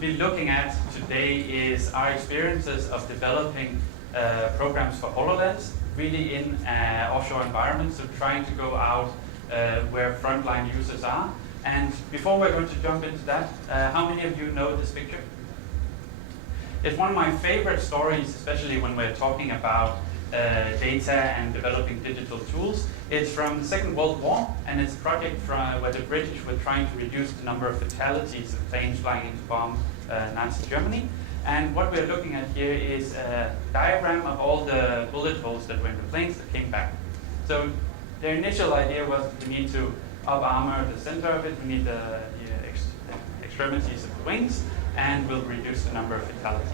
we'll be looking at today is our experiences of developing programs for HoloLens, really in offshore environments, so trying to go out where frontline users are. And before we're going to jump into that, how many of you know this picture? It's one of my favorite stories, especially when we're talking about data and developing digital tools. It's from the Second World War, and it's a project where the British were trying to reduce the number of fatalities of planes flying into bomb Nazi Germany. And what we're looking at here is a diagram of all the bullet holes that were in the planes that came back. So their initial idea was we need to up-armor the center of it, we need the extremities of the wings, and we'll reduce the number of fatalities.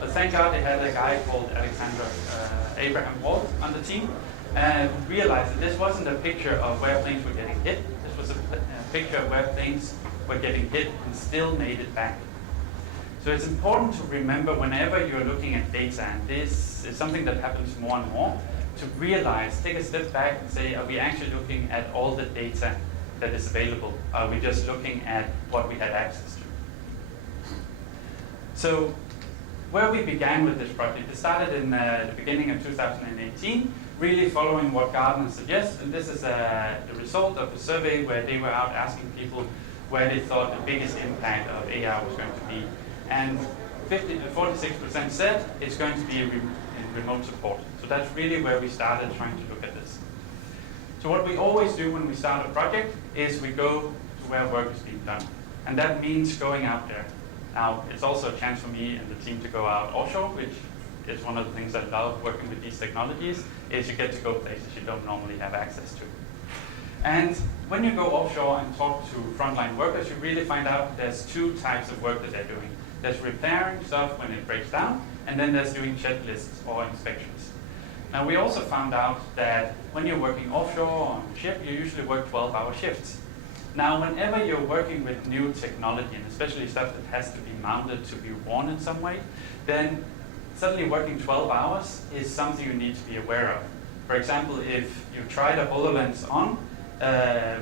But thank God they had a guy called Abraham Walt on the team who realized that this wasn't a picture of where planes were getting hit. This was a picture of where planes were getting hit and still made it back. So it's important to remember whenever you're looking at data, and this is something that happens more and more, to realize, take a step back and say, are we actually looking at all the data that is available? Are we just looking at what we had access to? So where we began with this project, it started in the beginning of 2018, really following what Gartner suggests, and this is the result of a survey where they were out asking people where they thought the biggest impact of AI was going to be. And 46% said it's going to be in remote support. So that's really where we started trying to look at this. So what we always do when we start a project is we go to where work is being done. And that means going out there. Now, it's also a chance for me and the team to go out offshore, which is one of the things I love working with these technologies, is you get to go places you don't normally have access to. And when you go offshore and talk to frontline workers, you really find out there's two types of work that they're doing. There's repairing stuff when it breaks down, and then there's doing checklists or inspections. Now, we also found out that when you're working offshore on a ship, you usually work 12-hour shifts. Now, whenever you're working with new technology, and especially stuff that has to be mounted to be worn in some way, then suddenly working 12 hours is something you need to be aware of. For example, if you try the HoloLens on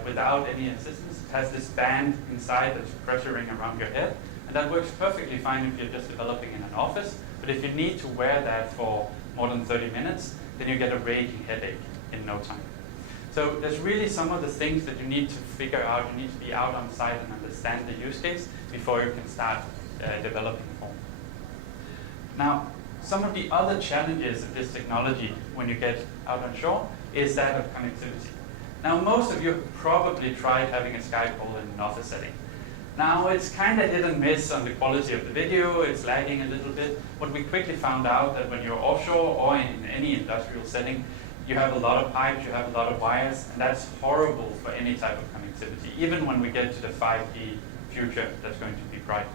without any assistance, it has this band inside that's pressuring around your head, and that works perfectly fine if you're just developing in an office, but if you need to wear that for more than 30 minutes, then you get a raging headache in no time. So there's really some of the things that you need to figure out. You need to be out on site and understand the use case before you can start developing for. Now, some of the other challenges of this technology when you get out on shore is that of connectivity. Now, most of you have probably tried having a Skype call in an office setting. Now, it's kind of hit and miss on the quality of the video. It's lagging a little bit. But we quickly found out that when you're offshore or in any industrial setting, you have a lot of pipes, you have a lot of wires, and that's horrible for any type of connectivity, even when we get to the 5G future that's going to be bright.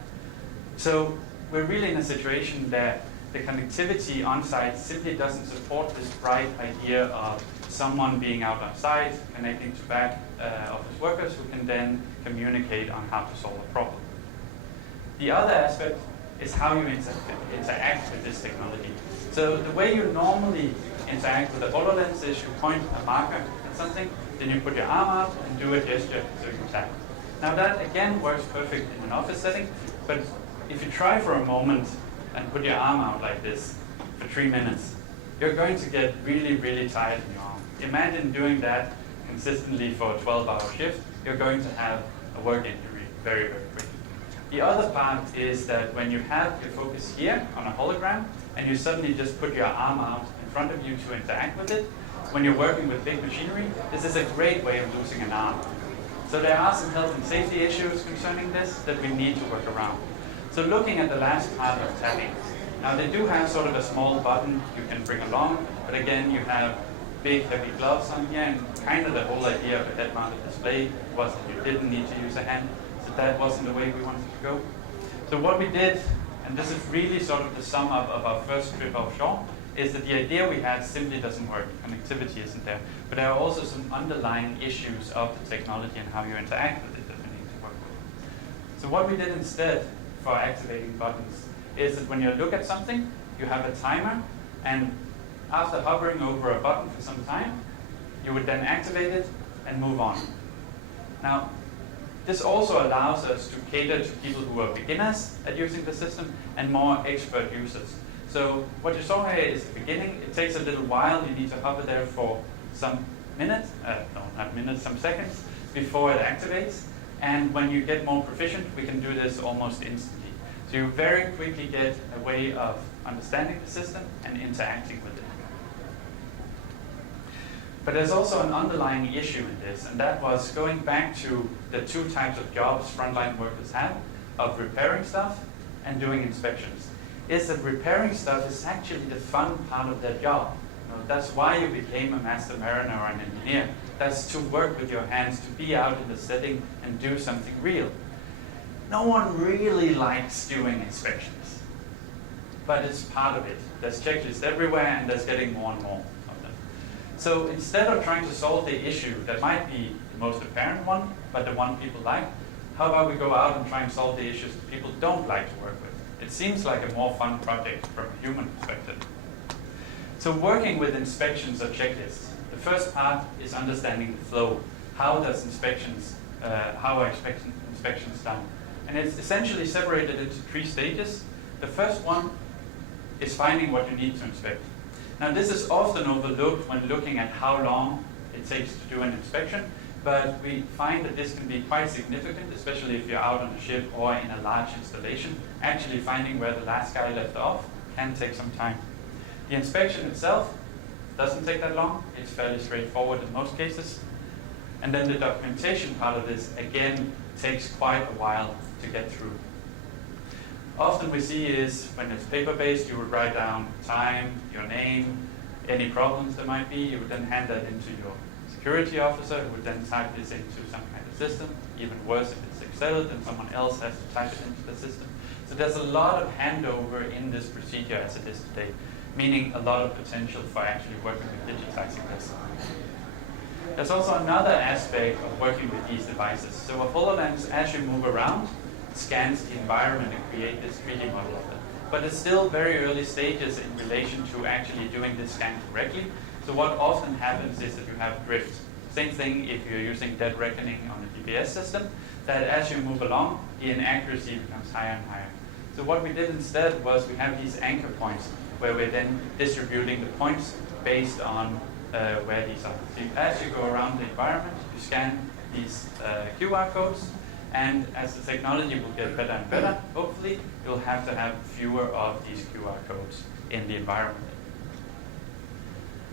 So we're really in a situation that the connectivity on site simply doesn't support this bright idea of someone being out on site, connecting to back office workers who can then communicate on how to solve a problem. The other aspect is how you interact with this technology. So the way you normally interact with the HoloLens is you point a marker at something, then you put your arm out and do a gesture so you tap. Now that again works perfect in an office setting, but if you try for a moment and put your arm out like this for 3 minutes, you're going to get really, really tired in your arm. Imagine doing that consistently for a 12-hour shift. You're going to have a work injury very, very quickly. The other part is that when you have your focus here on a hologram and you suddenly just put your arm out in front of you to interact with it, when you're working with big machinery, this is a great way of losing an arm. So there are some health and safety issues concerning this that we need to work around. So looking at the last part of tapping, now they do have sort of a small button you can bring along, but again you have big heavy gloves on here, and kind of the whole idea of a head-mounted display was that you didn't need to use a hand, so that wasn't the way we wanted to go. So what we did, and this is really sort of the sum up of our first trip offshore, is that the idea we had simply doesn't work. Connectivity isn't there. But there are also some underlying issues of the technology and how you interact with it that we need to work with. So what we did instead for activating buttons is that when you look at something, you have a timer, and after hovering over a button for some time, you would then activate it and move on. Now, This also allows us to cater to people who are beginners at using the system and more expert users. So what you saw here is the beginning. It takes a little while. You need to hover there for some minutes, no, not minutes, some seconds before it activates. And when you get more proficient, we can do this almost instantly. So you very quickly get a way of understanding the system and interacting with it. But there's also an underlying issue in this, and that was going back to the two types of jobs frontline workers have, of repairing stuff and doing inspections. Is that repairing stuff is actually the fun part of their job. That's why you became a master mariner or an engineer. That's to work with your hands, to be out in the setting and do something real. No one really likes doing inspections, but it's part of it. There's checklists everywhere, and there's getting more and more of them. So instead of trying to solve the issue that might be the most apparent one, but the one people like, how about we go out and try and solve the issues that people don't like to work with? It seems like a more fun project from a human perspective. So working with inspections or checklists, the first part is understanding the flow. How does inspections, how are inspections done? And it's essentially separated into 3 stages. The first one is finding what you need to inspect. Now this is often overlooked when looking at how long it takes to do an inspection, but we find that this can be quite significant, especially if you're out on a ship or in a large installation. Actually finding where the last guy left off can take some time. The inspection itself doesn't take that long. It's fairly straightforward in most cases. And then the documentation part of this, again, takes quite a while to get through. Often we see is when it's paper-based, you would write down time, your name, any problems there might be. You would then hand that into your security officer, who would then type this into some kind of system. Even worse, if it's Excel, then someone else has to type it into the system. So there's a lot of handover in this procedure as it is today, meaning a lot of potential for actually working with digitizing this. There's also another aspect of working with these devices. So a HoloLens, as you move around, scans the environment and create this 3D model of it. But it's still very early stages in relation to actually doing this scan correctly. So what often happens is that you have drift. Same thing if you're using dead reckoning on a GPS system, that as you move along, the inaccuracy becomes higher and higher. So what we did instead was we have these anchor points where we're then distributing the points based on where these are. So as you go around the environment, you scan these QR codes, and as the technology will get better and better, hopefully, you'll have to have fewer of these QR codes in the environment.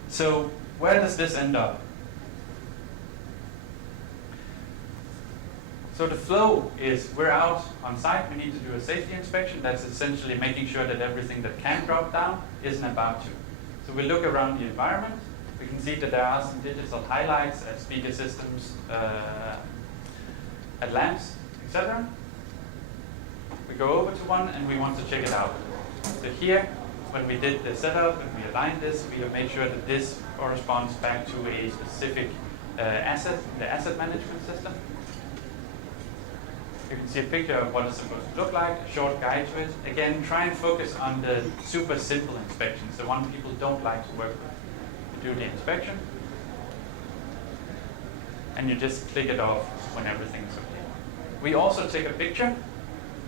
So where does this end up? So the flow is, we're out on site, we need to do a safety inspection. That's essentially making sure that everything that can drop down isn't about to. So we look around the environment. We can see that there are some digital highlights at speaker systems, at lamps, etc. We go over to one and we want to check it out. So here, when we did the setup and we aligned this, we have made sure that this corresponds back to a specific asset, the asset management system. You can see a picture of what it's supposed to look like, a short guide to it. Again, try and focus on the super simple inspections, the one people don't like to work with. You do the inspection, and you just click it off when everything's okay. We also take a picture,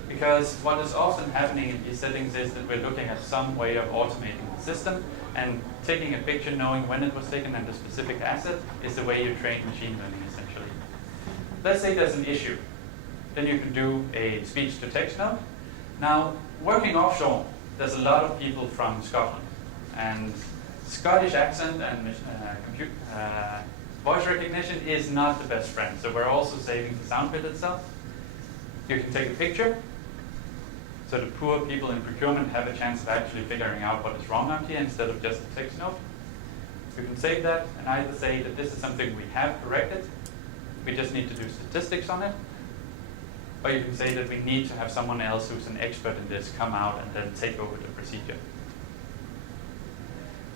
because what is often happening in these settings is that we're looking at some way of automating the system, and taking a picture knowing when it was taken and the specific asset is the way you train machine learning, essentially. Let's say there's an issue. Then you can do a speech-to-text note. Now, working offshore, there's a lot of people from Scotland. And Scottish accent and voice recognition is not the best friend. So we're also saving the sound bit itself. You can take a picture. So the poor people in procurement have a chance of actually figuring out what is wrong out here instead of just a text note. You can save that and either say that this is something we have corrected. We just need to do statistics on it. Or you can say that we need to have someone else who's an expert in this come out and then take over the procedure.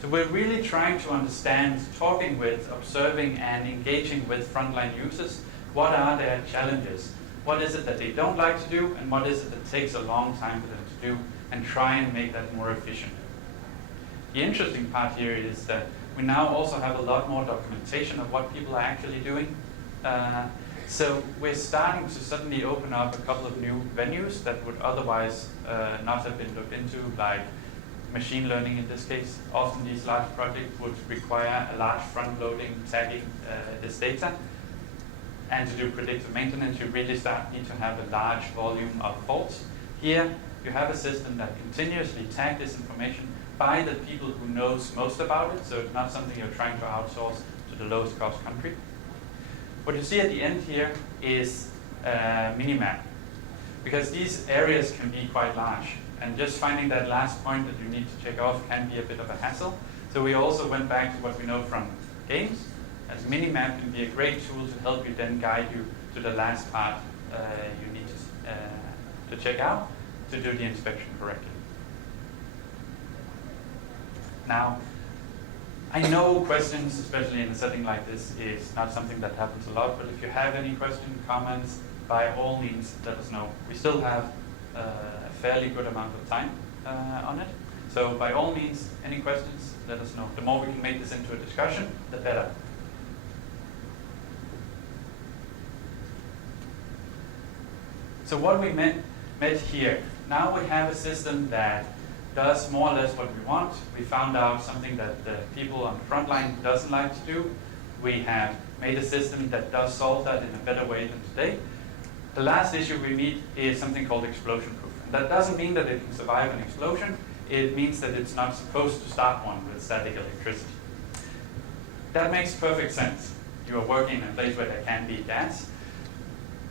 So we're really trying to understand, talking with, observing, and engaging with frontline users. What are their challenges? What is it that they don't like to do? And what is it that takes a long time for them to do? And try and make that more efficient. The interesting part here is that we now also have a lot more documentation of what people are actually doing. So we're starting to suddenly open up a couple of new venues that would otherwise not have been looked into, like machine learning in this case. Often these large projects would require a large front-loading, tagging this data. And to do predictive maintenance, you really need to have a large volume of faults. Here, you have a system that continuously tags this information by the people who knows most about it, so it's not something you're trying to outsource to the lowest cost country. What you see at the end here is a minimap, because these areas can be quite large, and just finding that last point that you need to check off can be a bit of a hassle. So we also went back to what we know from games, as minimap can be a great tool to help you then guide you to the last part you need to check out to do the inspection correctly. Now, I know questions, especially in a setting like this, is not something that happens a lot, but if you have any questions, comments, by all means, let us know. We still have a fairly good amount of time on it. So by all means, any questions, let us know. The more we can make this into a discussion, the better. So what we met here, now we have a system that does more or less what we want. We found out something that the people on the front line doesn't like to do. We have made a system that does solve that in a better way than today. The last issue we meet is something called explosion proof. And that doesn't mean that it can survive an explosion. It means that it's not supposed to start one with static electricity. That makes perfect sense. You are working in a place where there can be gas.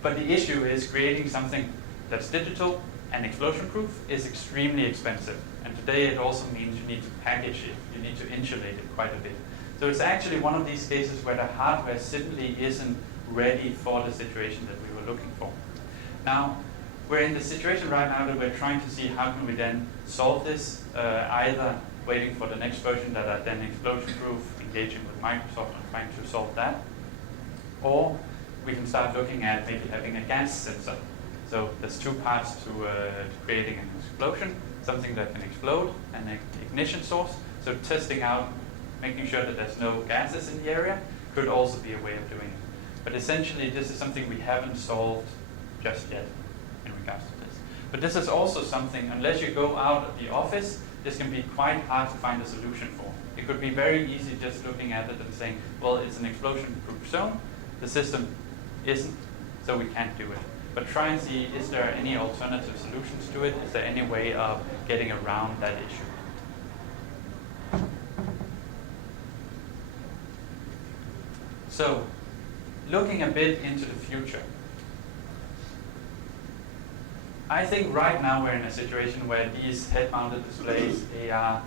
But the issue is creating something that's digital and explosion-proof is extremely expensive. And today it also means you need to package it. You need to insulate it quite a bit. So it's actually one of these cases where the hardware simply isn't ready for the situation that we were looking for. Now, we're in the situation right now that we're trying to see how can we then solve this, either waiting for the next version that are then explosion-proof, engaging with Microsoft and trying to solve that, or we can start looking at maybe having a gas sensor. So there's two parts to creating an explosion, something that can explode and an ignition source. So testing out, making sure that there's no gases in the area could also be a way of doing it. But essentially this is something we haven't solved just yet in regards to this. But this is also something, unless you go out of the office, this can be quite hard to find a solution for. It could be very easy just looking at it and saying, well, it's an explosion-proof zone. The system isn't, so we can't do it. But try and see, is there any alternative solutions to it? Is there any way of getting around that issue? So, looking a bit into the future. I think right now we're in a situation where these head-mounted displays, AR,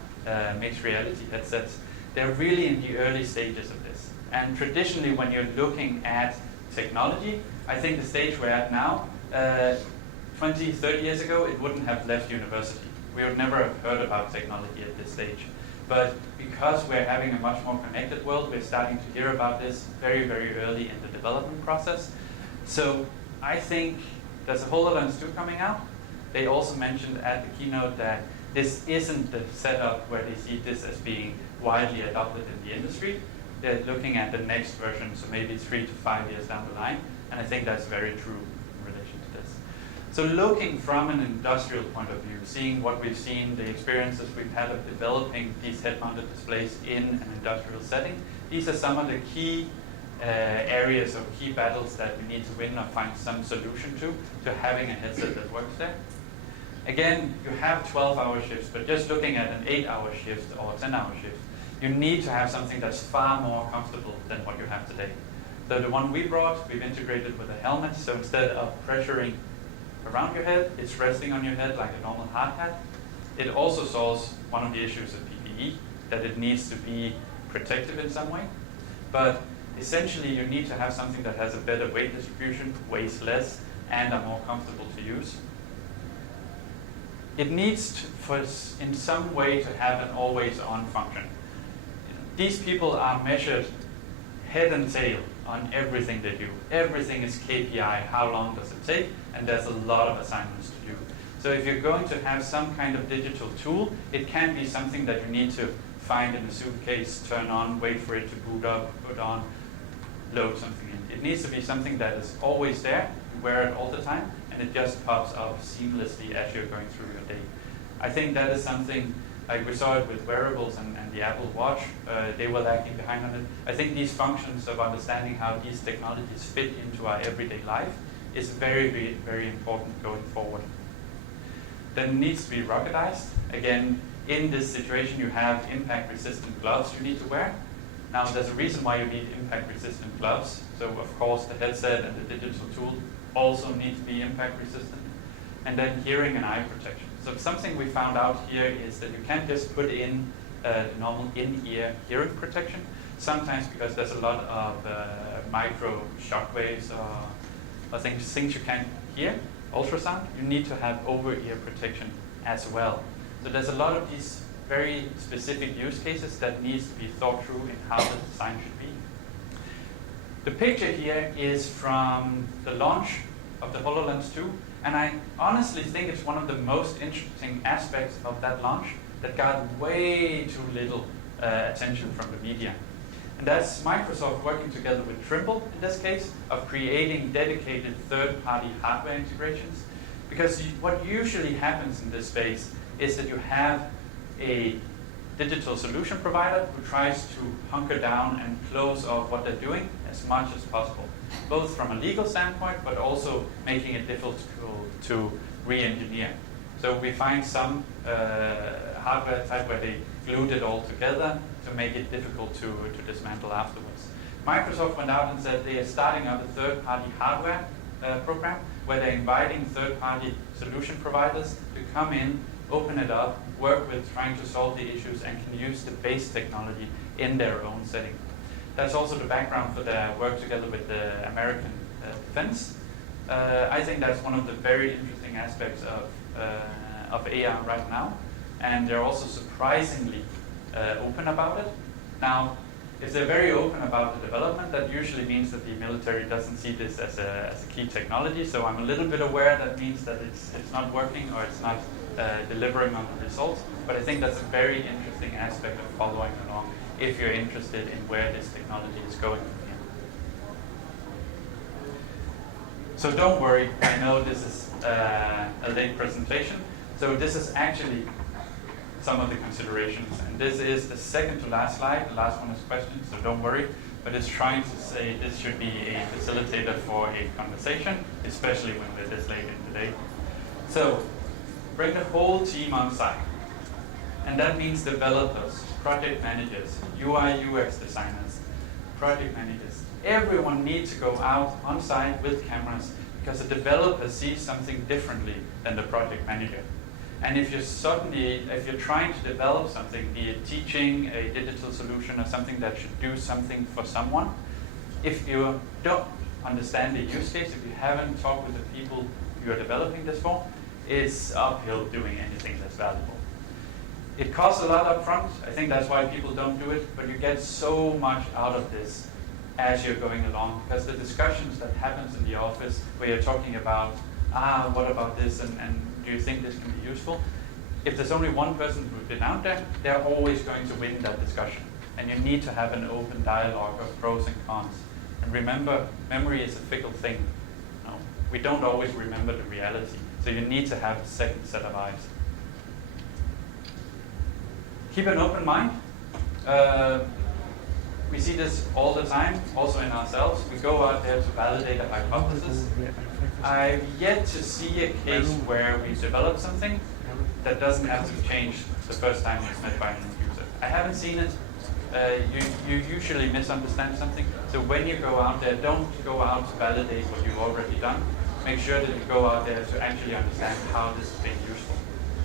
mixed reality headsets, they're really in the early stages of this. And traditionally when you're looking at technology, I think the stage we're at now, 20, 30 years ago, it wouldn't have left university. We would never have heard about technology at this stage. But because we're having a much more connected world, we're starting to hear about this very, very early in the development process. So I think there's a HoloLens 2 coming out. They also mentioned at the keynote that this isn't the setup where they see this as being widely adopted in the industry. They're looking at the next version, so maybe 3 to 5 years down the line. And I think that's very true in relation to this. So looking from an industrial point of view, seeing what we've seen, the experiences we've had of developing these head-mounted displays in an industrial setting, these are some of the key areas or key battles that we need to win or find some solution to having a headset that works there. Again, you have 12-hour shifts, but just looking at an 8-hour shift or a 10-hour shift, you need to have something that's far more comfortable than what you have today. So the one we brought, we've integrated with a helmet, so instead of pressuring around your head, it's resting on your head like a normal hard hat. It also solves one of the issues of PPE, that it needs to be protective in some way. But essentially, you need to have something that has a better weight distribution, weighs less, and are more comfortable to use. It needs to, in some way, to have an always-on function. These people are measured head and tail on everything they do. Everything is KPI, how long does it take, and there's a lot of assignments to do. So if you're going to have some kind of digital tool, it can be something that you need to find in a suitcase, turn on, wait for it to boot up, put on. load something in. It needs to be something that is always there, you wear it all the time, and it just pops up seamlessly as you're going through your day. I think that is something, like we saw it with wearables and the Apple Watch, they were lagging behind on it. I think these functions of understanding how these technologies fit into our everyday life is very, very, very important going forward. Then it needs to be ruggedized. Again, in this situation, you have impact-resistant gloves you need to wear. Now, there's a reason why you need impact-resistant gloves. So, of course, the headset and the digital tool also need to be impact-resistant. And then hearing and eye protection. So something we found out here is that you can't just put in normal in-ear hearing protection. Sometimes because there's a lot of micro shockwaves or things you can't hear, ultrasound, you need to have over-ear protection as well. So there's a lot of these very specific use cases that needs to be thought through in how the design should be. The picture here is from the launch of the HoloLens 2, and I honestly think it's one of the most interesting aspects of that launch that got way too little attention from the media. And that's Microsoft working together with Trimble, in this case, of creating dedicated third-party hardware integrations. Because what usually happens in this space is that you have a digital solution provider who tries to hunker down and close off what they're doing as much as possible, both from a legal standpoint, but also making it difficult to re-engineer. So we find some hardware type where they glued it all together to make it difficult to dismantle afterwards. Microsoft went out and said they are starting up a third-party hardware program where they're inviting third-party solution providers to come in, open it up, work with trying to solve the issues, and can use the base technology in their own setting. That's also the background for their work together with the American defense. I think that's one of the very interesting aspects of AR right now, and they're also surprisingly open about it. Now, if they're very open about the development, that usually means that the military doesn't see this as a key technology, so I'm a little bit aware that means that it's not working or it's not delivering on the results, but I think that's a very interesting aspect of following along if you're interested in where this technology is going from here. So don't worry, I know this is a late presentation, so this is actually some of the considerations, and this is the second to last slide. The last one is questions, so don't worry, but it's trying to say this should be a facilitator for a conversation, especially when we're this late in the day. So bring the whole team on site, and that means developers, project managers, UI UX designers, project managers. Everyone needs to go out on site with cameras because the developer sees something differently than the project manager. And if you're trying to develop something, be it teaching, a digital solution, or something that should do something for someone, if you don't understand the use case, if you haven't talked with the people you're developing this for, it's uphill doing anything that's valuable. It costs a lot up front. I think that's why people don't do it, but you get so much out of this as you're going along, because the discussions that happens in the office where you're talking about, what about this, and do you think this can be useful? If there's only one person who's been out there, they're always going to win that discussion. And you need to have an open dialogue of pros and cons. And remember, memory is a fickle thing. No, we don't always remember the reality. So you need to have a second set of eyes. Keep an open mind. We see this all the time, also in ourselves. We go out there to validate a hypothesis. I've yet to see a case where we develop something that doesn't have to change the first time it's met by a new user. I haven't seen it. You usually misunderstand something. So when you go out there, don't go out to validate what you've already done. Make sure that you go out there to actually understand how this is being useful.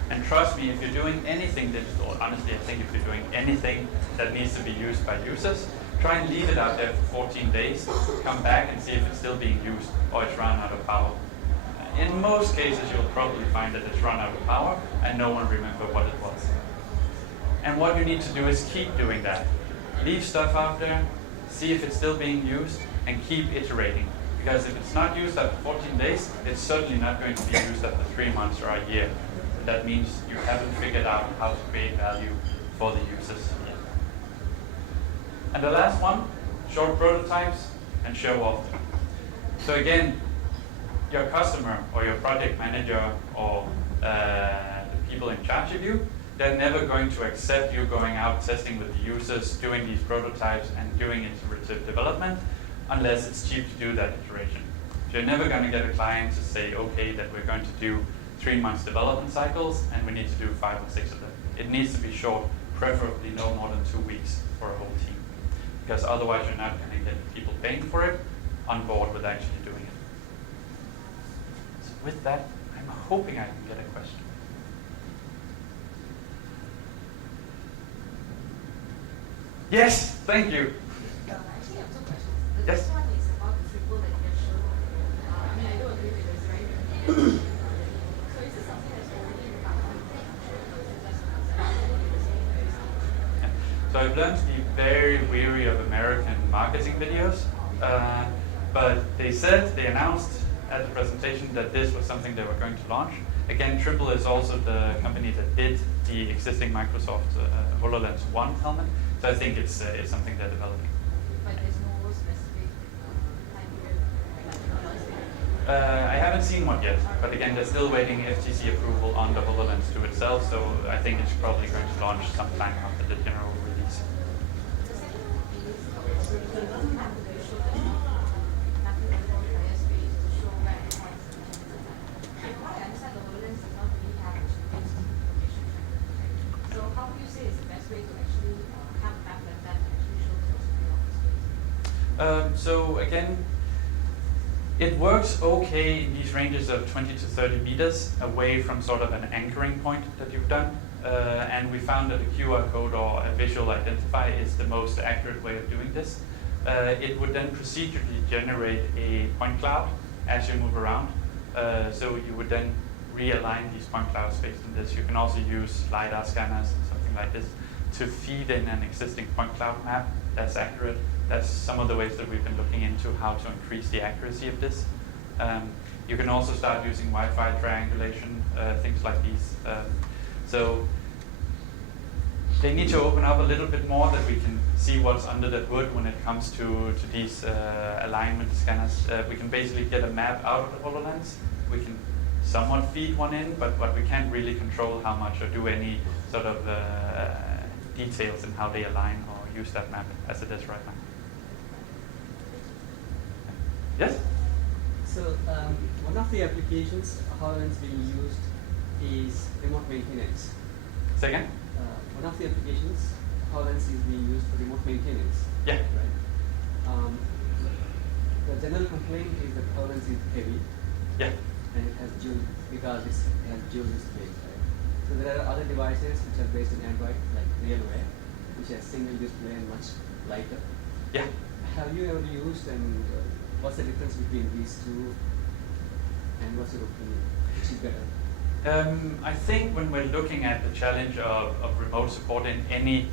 And trust me, if you're doing anything digital, honestly, I think if you're doing anything that needs to be used by users, try and leave it out there for 14 days, come back and see if it's still being used or it's run out of power. In most cases, you'll probably find that it's run out of power and no one remembers what it was. And what you need to do is keep doing that. Leave stuff out there, see if it's still being used, and keep iterating. Because if it's not used after 14 days, it's certainly not going to be used after 3 months or a year. That means you haven't figured out how to create value for the users yet. And the last one, short prototypes and show off them. So again, your customer or your project manager or the people in charge of you, they're never going to accept you going out testing with the users, doing these prototypes and doing iterative development unless it's cheap to do that iteration. So you're never going to get a client to say, okay, that we're going to do 3 months development cycles and we need to do 5 or 6 of them. It needs to be short, preferably no more than 2 weeks for a whole team. Because otherwise you're not going to get people paying for it on board with actually doing it. So with that, I'm hoping I can get a question. Yes, thank you. Actually, I have 2 questions. The Yes. first one is about the triple that you showed. I mean, I don't agree with this, right? So is this something that's already in the background? Or is it just an outside? So I've learned to be very weary of American marketing videos, but they announced at the presentation that this was something they were going to launch. Again, Triple is also the company that did the existing Microsoft HoloLens 1 helmet, so I think it's something they're developing. But there's no specific time period? I haven't seen one yet, but again, they're still waiting FTC approval on the HoloLens 2 itself, so I think it's probably going to launch sometime after the general release. The second one is, so it doesn't have to show that nothing about the space to show where it has. From what I understand, the HoloLens does not really have space information tracker, right? So how would you say is the best way to actually have a map like that actually shows what's going on the space? So again, it works okay in these ranges of 20 to 30 meters away from sort of an anchoring point that you've done. And we found that a QR code or a visual identifier is the most accurate way of doing this. It would then procedurally generate a point cloud as you move around. So you would then realign these point clouds based on this. You can also use LiDAR scanners and something like this to feed in an existing point cloud map that's accurate. That's some of the ways that we've been looking into how to increase the accuracy of this. You can also start using Wi-Fi triangulation, things like these. So they need to open up a little bit more that we can see what's under the hood when it comes to these alignment scanners. We can basically get a map out of the HoloLens. We can somewhat feed one in, but we can't really control how much or do any sort of details in how they align or use that map as it is right now. Yes? So one of the applications HoloLens being used is remote maintenance. Say again? One of the applications HoloLens is being used for remote maintenance. Yeah. Right. The general complaint is that HoloLens is heavy. Yeah. And it has dual displays. Right. So there are other devices which are based on Android, like RealWear, which has single display and much lighter. Yeah. Have you ever used, and what's the difference between these two, and what's your opinion? Which is better? I think when we're looking at the challenge of remote support in any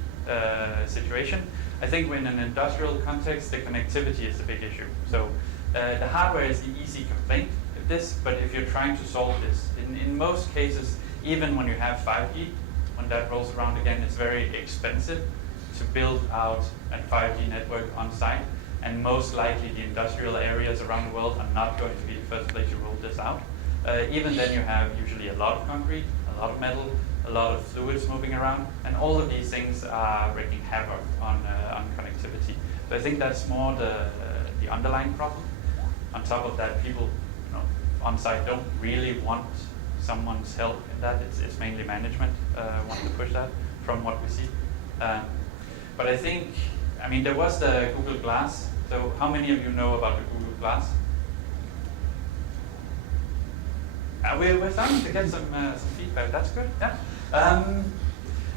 situation, I think in an industrial context, the connectivity is the big issue. So the hardware is the easy complaint of this, but if you're trying to solve this, in most cases, even when you have 5G, when that rolls around again, it's very expensive to build out a 5G network on site. And most likely the industrial areas around the world are not going to be the first place you roll this out. Even then you have usually a lot of concrete, a lot of metal, a lot of fluids moving around, and all of these things are wreaking havoc on connectivity. So I think that's more the underlying problem. On top of that, people on site don't really want someone's help in that. It's mainly management want to push that from what we see. But I think, there was the Google Glass. So how many of you know about the Google Glass? We're starting to get some feedback. That's good. Yeah.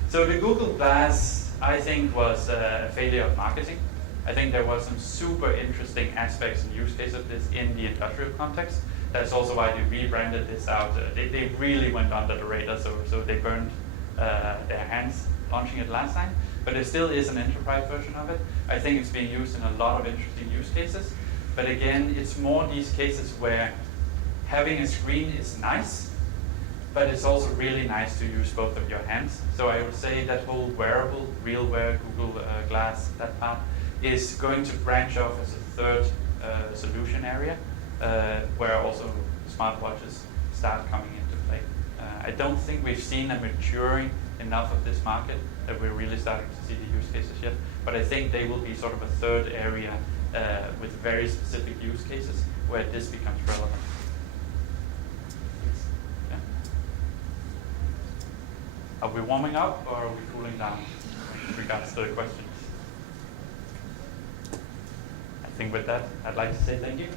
So the Google Glass, I think, was a failure of marketing. I think there was some super interesting aspects and use case of this in the industrial context. That's also why they rebranded this out. They really went under the radar, so they burned their hands launching it last time. But there still is an enterprise version of it. I think it's being used in a lot of interesting use cases. But again, it's more these cases where having a screen is nice, but it's also really nice to use both of your hands. So I would say that whole wearable, RealWear, Google Glass, that part, is going to branch off as a third solution area, where also smartwatches start coming into play. I don't think we've seen a maturing enough of this market that we're really starting to see the use cases yet, but I think they will be sort of a third area with very specific use cases where this becomes relevant. Yeah. Are we warming up or are we cooling down with regards to the questions? I think with that, I'd like to say thank you.